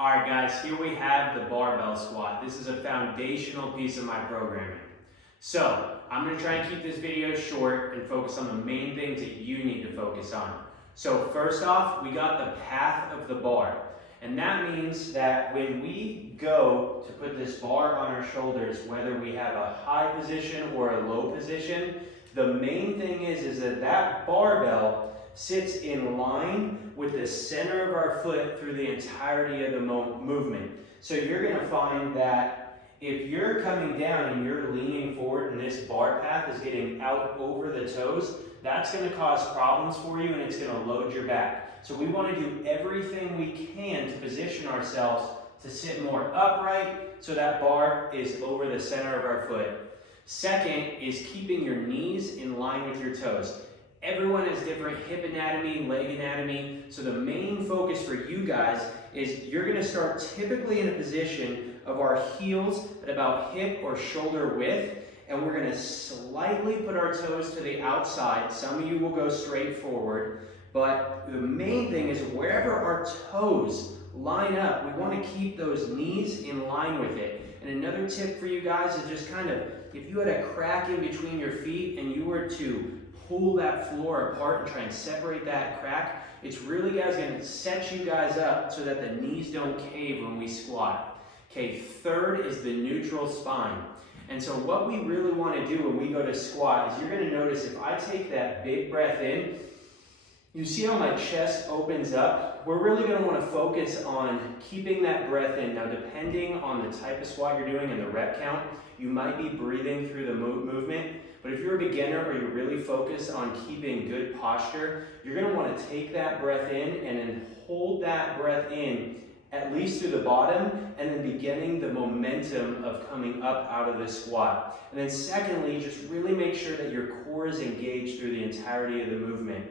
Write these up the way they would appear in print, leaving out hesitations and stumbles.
All right, guys, here we have the barbell squat. This is a foundational piece of my programming. So I'm going to try and keep this video short and focus on the main things that you need to focus on. So first off, we got the path of the bar. And that means that when we go to put this bar on our shoulders, whether we have a high position or a low position, the main thing is that barbell sits in line with the center of our foot through the entirety of the movement. So you're going to find that if you're coming down and you're leaning forward and this bar path is getting out over the toes, that's going to cause problems for you and it's going to load your back. So we want to do everything we can to position ourselves to sit more upright so that bar is over the center of our foot. Second is keeping your knees in line with your toes. Everyone has different hip anatomy, leg anatomy, so the main focus for you guys is you're going to start typically in a position of our heels at about hip or shoulder width, and we're going to slightly put our toes to the outside. Some of you will go straight forward, but the main thing is wherever our toes line up, we want to keep those knees in line with it. And another tip for you guys is just kind of, if you had a crack in between your feet and you were to pull that floor apart and try and separate that crack, it's really going to set you guys up so that the knees don't cave when we squat. Okay, third is the neutral spine. And so what we really want to do when we go to squat is you're going to notice if I take that big breath in, you see how my chest opens up? We're really going to want to focus on keeping that breath in. Now, depending on the type of squat you're doing and the rep count, you might be breathing through the movement. But if you're a beginner or you're really focused on keeping good posture, you're going to want to take that breath in and then hold that breath in at least through the bottom and then beginning the momentum of coming up out of the squat. And then secondly, just really make sure that your core is engaged through the entirety of the movement.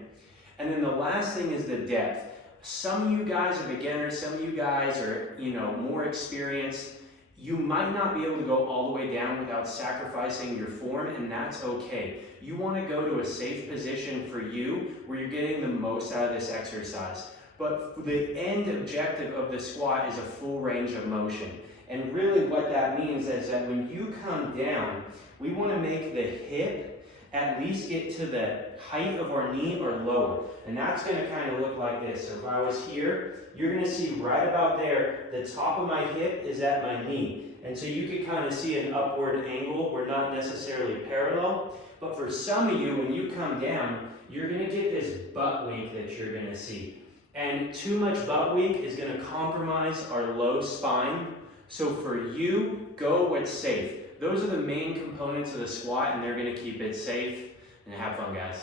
And then the last thing is the depth. Some of you guys are beginners, some of you guys are, more experienced. You might not be able to go all the way down without sacrificing your form, and that's okay. You want to go to a safe position for you where you're getting the most out of this exercise. But the end objective of the squat is a full range of motion. And really what that means is that when you come down, we want to make the hip at least get to the height of our knee or lower. And that's going to kind of look like this. So if I was here, you're going to see right about there, the top of my hip is at my knee. And so you could kind of see an upward angle. We're not necessarily parallel. But for some of you, when you come down, you're going to get this butt wink that you're going to see. And too much butt wink is going to compromise our low spine. So for you, go what's safe. Those are the main components of the squat, and they're going to keep it safe. And have fun, guys.